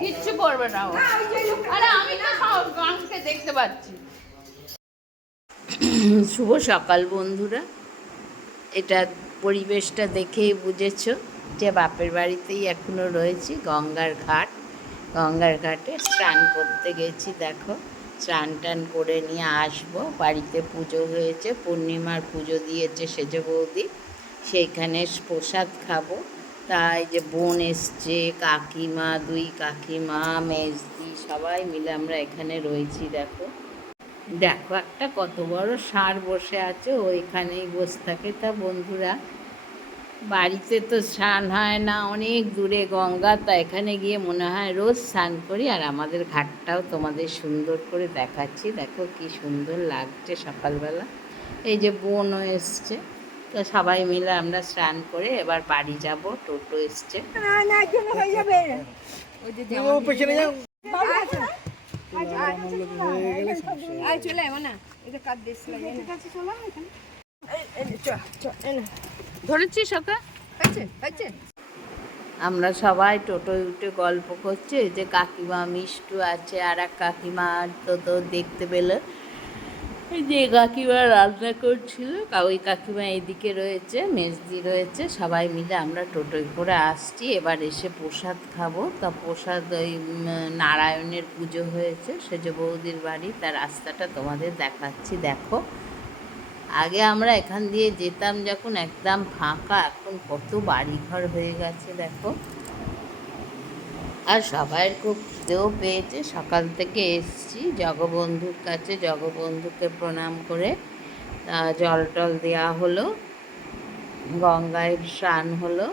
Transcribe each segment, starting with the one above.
কিচ্ছু করবে না আরে আমি দেখতে পাচ্ছি। শুভ সকাল বন্ধুরা। এটা পরিবেশটা দেখেই বুঝেছ যে বাপের বাড়িতেই এখনও রয়েছি গঙ্গার ঘাট। গঙ্গার ঘাটে স্নান করতে গেছি, দেখো। স্নান টান করে নিয়ে আসব। বাড়িতে পুজো হয়েছে, পূর্ণিমার পুজো দিয়েছে সেজ বৌদি। সেইখানে প্রসাদ খাব। তাই যে বোন এসছে, কাকিমা, দুই কাকিমা, মেজদি, সবাই মিলে আমরা এখানে রয়েছি, দেখো। দেখো একটা কত বড় সার বসে আছে ওইখানেই বসে থাকে। তা বন্ধুরা, বাড়িতে তো স্নান হয় না, অনেক দূরে গঙ্গা, তা এখানে গিয়ে মনে হয় রোজ স্নান করি। আর আমাদের ঘাটটাও তোমাদের সুন্দর করে দেখাচ্ছি। দেখো কি সুন্দর লাগছে সকালবেলা। এই যে বোনও এসছে। তো সবাই মিলে আমরা স্নান করে এবার বাড়ি যাব টোটো এসছে। ধরেছিস ওকে? আমরা সবাই টোটোয় উঠে গল্প করছি যে কাকিমা মিষ্টু আছে আর এক কাকিমা তো তো দেখতে পেলে। যে কাকিমা রান্না করছিল ওই কাকিমা এইদিকে রয়েছে, মেজদি রয়েছে, সবাই মিলে আমরা টোটোয় করে আসছি। এবার এসে প্রসাদ খাব। তা প্রসাদ ওই নারায়ণের পুজো হয়েছে, সেজ বৌদির বাড়ি। তার রাস্তাটা তোমাদের দেখাচ্ছি, দেখো। আগে আমরা এখান দিয়ে যেতাম যখন, একদম ফাঁকা, এখন কত বাড়িঘর হয়ে গেছে, দেখো। আর সবাইয়ের খুব খিদেও পেয়েছে। সকাল থেকে এসছি জগবন্ধুর কাছে। জগবন্ধুকে প্রণাম করে তা জল টল দেওয়া হলো গঙ্গায় স্নান হলো।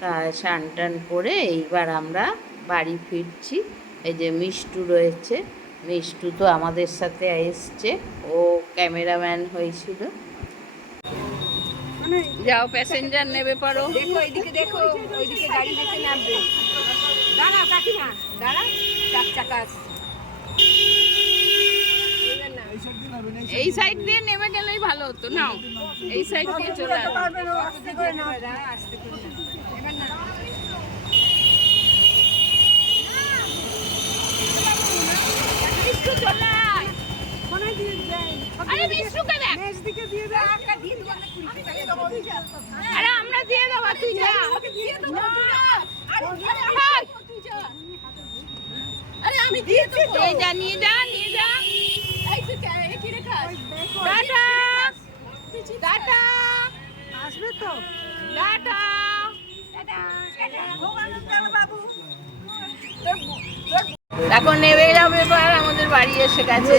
তা স্নান টান করে এইবার আমরা বাড়ি ফিরছি। এই যে মিষ্টু রয়েছে মিষ্টু তো আমাদের সাথে এসছে। ও ক্যামেরাম্যান হয়েছিল। যাও প্যাসেঞ্জার নেবে পারো। দেখো এইদিকে দেখো ওইদিকে গাড়ি দেখে নামবে। দাঁড়া কাকিমা চার চাকা এই সাইড দিয়ে নেমে গেলেই ভালো হতো নাও এই সাইড দিয়ে চলে না, আস্তে করে আস্তে করে। এবার আমরা দিয়ে দেবো তুই যা দিয়ে দেবো, তুই যা। আরে, আরে, আমি থাক। দেবো, তুই যা। আরে আমি দিয়ে দেবো। এই যা নিয়ে যা নিয়ে যা। এই তুই কি রেখাস? টাটা টাটা আসবে তো। টাটা এখন নেমে যাবে এবার আমাদের বাড়ি এসে গেছে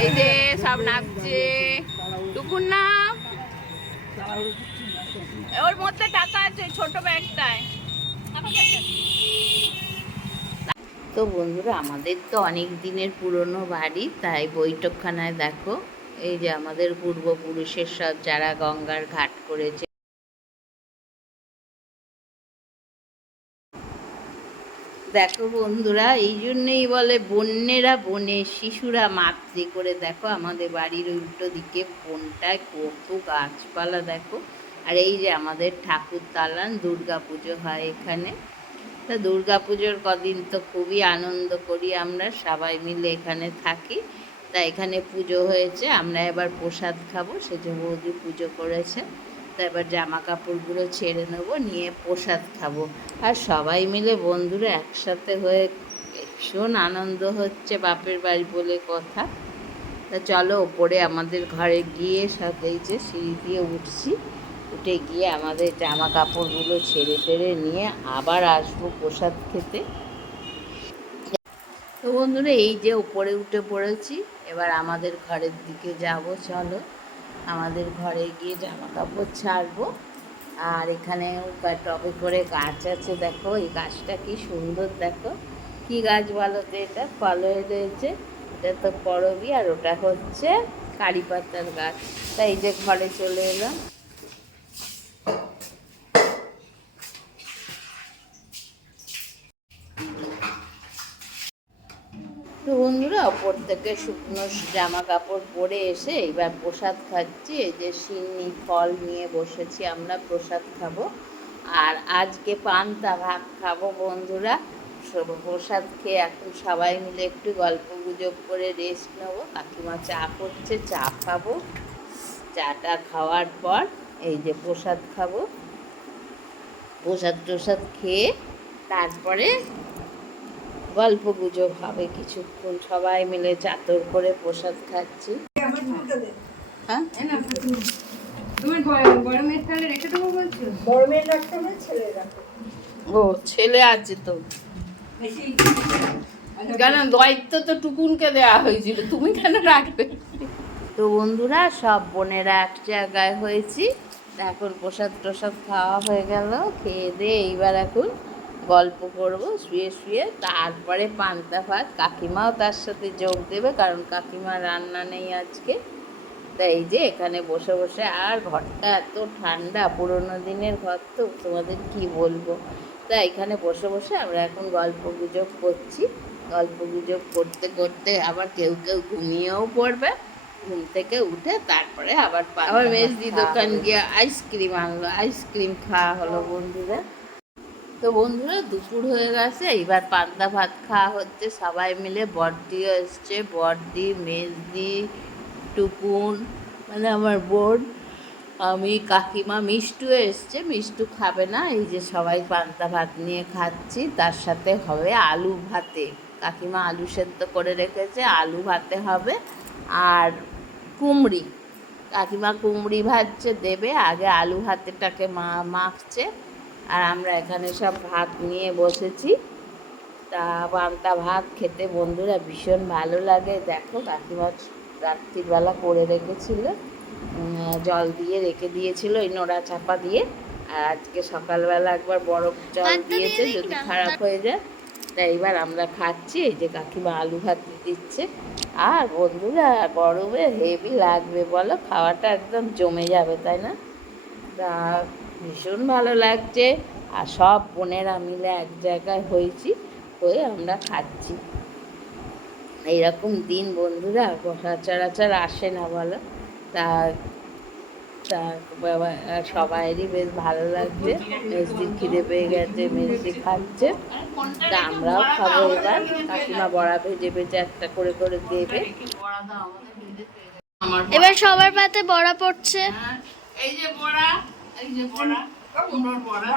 এই যে সব নাচছে। টুকুর নাম। ওর মধ্যে টাকা আছে ছোট ব্যাগটায়। তো বন্ধুরা, আমাদের তো অনেক দিনের পুরনো বাড়ি, তাই বৈঠকখানায় দেখো, এই যে আমাদের পূর্বপুরুষের সব যারা গঙ্গার ঘাট করেছে। দেখো বন্ধুরা, এই জন্যই বলে বন্যেরা বনে, শিশুরা মাতৃ করে। দেখো আমাদের বাড়ির উল্টো দিকে বনটায় কত গাছপালা দেখো। আর এই যে আমাদের ঠাকুর দালান দুর্গা পুজো হয় এখানে। তা দুর্গা পুজোর কদিন তো খুবই আনন্দ করি আমরা, সবাই মিলে এখানে থাকি। তা এখানে পুজো হয়েছে, আমরা এবার প্রসাদ খাব সেজো বৌদি পুজো করেছে। তা এবার জামা কাপড়গুলো ছেড়ে নেব, নিয়ে প্রসাদ খাব। আর সবাই মিলে বন্ধুরা একসাথে হয়ে ভীষণ আনন্দ হচ্ছে বাপের বাড়ি বলে কথা। তা চলো ওপরে আমাদের ঘরে গিয়ে সব এই যে সিঁড়ি দিয়ে উঠছি। উঠে গিয়ে আমাদের জামা কাপড়গুলো ছেড়ে টেড়ে নিয়ে আবার আসব প্রসাদ খেতে। তো বন্ধুরা, এই যে উপরে উঠে পড়েছি, এবার আমাদের ঘরের দিকে যাব, চলো। আমাদের ঘরে গিয়ে জামা কাপড় ছাড়বো। আর এখানে টবে করে গাছ আছে, দেখো, এই গাছটা কি সুন্দর, দেখো। কি গাছ বলো তো এটা? ফল হয়ে রয়েছে, এটা তো করবি আর ওটা হচ্ছে কারি পাতার গাছ। তাই যে ঘরে চলে এলাম তো বন্ধুরা ওপর থেকে শুকনো জামা কাপড় পরে এসে এবার প্রসাদ খাচ্ছি। এই যে সিন্নি ফল নিয়ে বসেছি আমরা, প্রসাদ খাব। আর আজকে পান্তা ভাত খাব বন্ধুরা। প্রসাদ খেয়ে এখন সবাই মিলে একটু গল্প গুজব করে রেস্ট নেব। কাকিমা চা করছে, চা খাব। চাটা খাওয়ার পর এই যে প্রসাদ খাব। প্রসাদ টোসাদ খেয়ে তারপরে গল্প গুজব হবে কিছুক্ষণ। সবাই মিলে চাতর করে প্রসাদ খাচ্ছি। হ্যাঁ? ও ছেলে আছে তো। কেন দায়িত্ব তো টুকুনকে দেওয়া হয়েছিল তুমি কেন রাখবে? তো বন্ধুরা সব বোনেরা এক জায়গায় হয়েছি। এখন প্রসাদ প্রসাদ খাওয়া হয়ে গেল খেয়ে দিয়ে এইবার এখন গল্প করব শুয়ে শুয়ে। তারপরে পান্তা ভাত। কাকিমাও তার সাথে যোগ দেবে কারণ কাকিমা রান্না নেই আজকে। তাই এই যে এখানে বসে বসে আর ঘরটা এত ঠান্ডা পুরোনো দিনের ঘর তো তোমাদের কি বলব? তা এখানে বসে বসে আমরা এখন গল্প গুজব করছি। গল্প গুজব করতে করতে আবার কেউ কেউ ঘুমিয়েও পড়বে। ঘুম থেকে উঠে তারপরে আবার আবার মেজদি দোকান গিয়ে আইসক্রিম আনলো। আইসক্রিম খাওয়া হলো বন্ধুরা। তো বন্ধুরা দুপুর হয়ে গেছে, এবার পান্তা ভাত খাওয়া হচ্ছে। সবাই মিলে বড়দিও এসছে, বড়দি, মেজদি, টুকুন মানে আমার বোন, আমি কাকিমা, মিষ্টু এসছে। মিষ্টু খাবে না, এই যে সবাই পান্তা ভাত নিয়ে খাচ্ছি। তার সাথে হবে আলু ভাতে। কাকিমা আলু সেদ্ধ করে রেখেছে, আলু ভাতে হবে আর কুমড়ি। কাকিমা কুমড়ি ভাজছে, দেবে, আগে আলু ভাতেটাকে মা মাখছে। আর আমরা এখানে সব ভাত নিয়ে বসেছি। তা পান্তা ভাত খেতে বন্ধুরা ভীষণ ভালো লাগে। দেখো কাকিমা রাত্রিবেলা করে রেখেছিল জল দিয়ে রেখে দিয়েছিল ওই নোড়া চাপা দিয়ে। আর আজকে সকালবেলা একবার বরফ জল দিয়েছে যদি খারাপ হয়ে যায় তাই এবার আমরা খাচ্ছি। এই যে কাকিমা আলু ভাত দিচ্ছে। আর বন্ধুরা গরমে হেভি লাগবে বলো খাওয়াটা একদম জমে যাবে তাই না? তা ভীষণ ভালো লাগছে আর সব বোনেরা মিলে এক জায়গায় হয়েছি হয়ে আমরা খাচ্ছি। এইরকম দিন বন্ধুরা সচরাচর আসে না বলো। তা তা বাবা সবাইরই বেশ ভালো লাগছে। মেজদির খিদে পেয়ে গেছে মেজদি খাচ্ছে। তা আমরাও খাব এবার। কাকিমা বড়া ভেজে ভেজে একটা করে করে দেবে। এবার সবার পাতে বড়া পড়ছে। হ্যাঁ, এই যে বড়া। এই যে বড়া কুমড়োর বড়া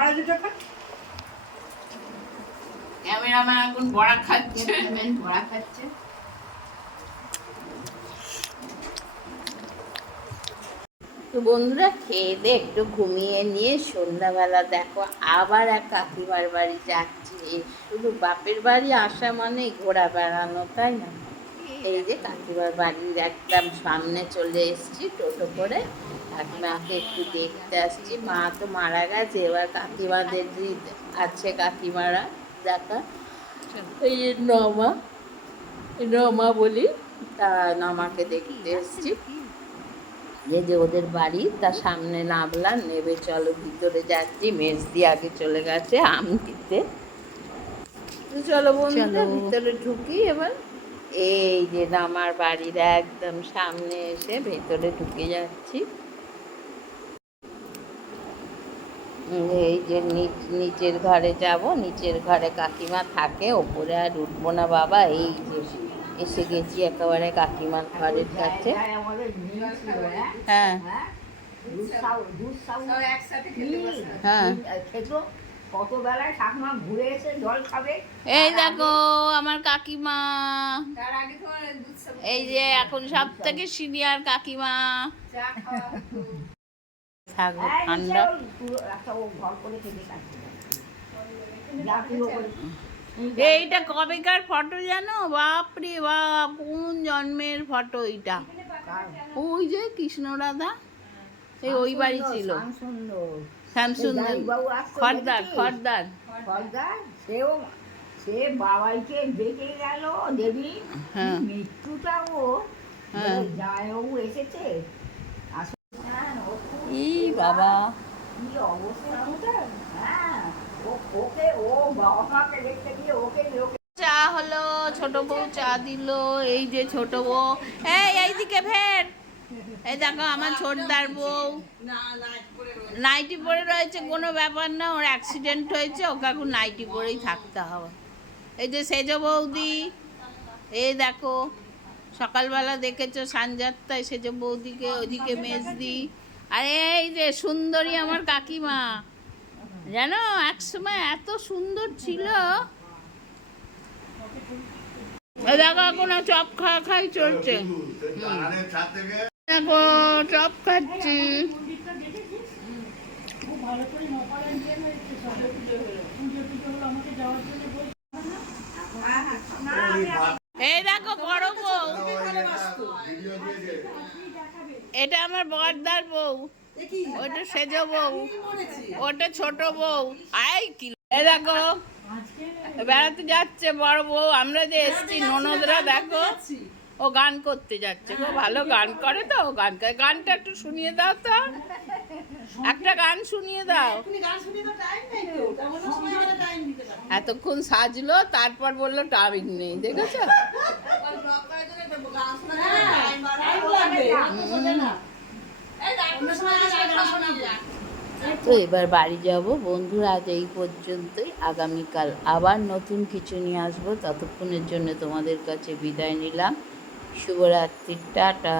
ক্যামেরাম্যান এখন বড়া খাচ্ছে। বড়া খাচ্ছে। তো বন্ধুরা খেয়ে দিয়ে একটু ঘুমিয়ে নিয়ে সন্ধ্যাবেলা দেখো আবার এক কাকিমার বাড়ি যাচ্ছি। শুধু বাপের বাড়ি আসা মানে ঘোরা বেড়ানো তাই না? এই যে কাকিমার বাড়ির একদম সামনে চলে এসেছি টোটো করে। কাকিমাকে একটু দেখতে আসছি। মা তো মারা গেছে এবার কাকিমাদের আছে কাকিমারা দেখা। এই নমা নমা বলি তা নমাকে দেখতে এসেছি। এই যে ওদের বাড়ি তার সামনে নামলাম নেবে চলো ভিতরে যাচ্ছি মেজদি আগে চলে গেছে আম দিতে। চলো বন্ধুরা ভিতরে ঢুকি এবার। এই যে নামার বাড়ির একদম সামনে এসে ভেতরে ঢুকে যাচ্ছি। এই যে নিচ- নিচের ঘরে যাব, নিচের ঘরে কাকিমা থাকে, ওপরে আর উঠবো না বাবা, এই যে এসে গেছি একেবারে কাকিমার ঘরের কাছে হ্যাঁ। হ্যাঁ। এই দেখো আমার কাকিমা। এই যে এখন সব থেকে সিনিয়র কাকিমা। থাকব ঠান্ডা। এইটা কবেকার ফটো জানো? বাপরে বাপ কোন জন্মের ফটো এইটা? ওই যে কৃষ্ণ রাধা এই ওই বাড়ি ছিল। শ্যামসুন্দর। খর্দার খর্দার। সর্দার সেও সে বাবাইকে ডেকে গেল দেবী। হ্যাঁ। মৃত্যুটা ও হ্যাঁ। এসেছে আসলে হ্যাঁ, ও খুব ই বাবা কি অবস্থা ওটার? হ্যাঁ ও ওকে ও বাবা মাকে দেখতে গিয়ে ওকে ওকে চা হলো ছোট বউ চা দিল এই যে ছোট বউ। এই এইদিকে ফের। এই দেখো আমার ছোটদার বউ। নাইটি পরে রয়েছে কোনো ব্যাপার না ওর অ্যাক্সিডেন্ট হয়েছে ওকে এখন নাইটি পরেই থাকতে হবে। এই যে সেজ বৌদি এই দেখো সকালবেলা দেখেছ সানজাত্তায় সেজ বৌদিকে ওদিকে মেজদি। আর এই যে সুন্দরী আমার কাকিমা। জানো, একসময় এত সুন্দর ছিল। দেখো, এখন চপ খাওয়া খাই চলছে। দেখো, চপ খাচ্ছি। এই দেখো, বড় বউ। এটা আমার বড়দার বউ। ওটা সেজ বউ। ওটা ছোট বউ। আই কি দেখো বেড়াতে যাচ্ছে বড় বউ। আমরা যে এসছি ননদরা দেখো ও গান করতে যাচ্ছে। গো ভালো গান করে তো ও গান করে। গানটা একটু শুনিয়ে দাও তো। একটা গান শুনিয়ে দাও। এতক্ষণ সাজলো তারপর বলল টাইম নেই দেখেছ? তো এবার বাড়ি যাব বন্ধুরা আজ এই পর্যন্তই। আগামীকাল আবার নতুন কিছু নিয়ে আসব। ততক্ষণের জন্য তোমাদের কাছে বিদায় নিলাম। শুভরাত্রি টাটা।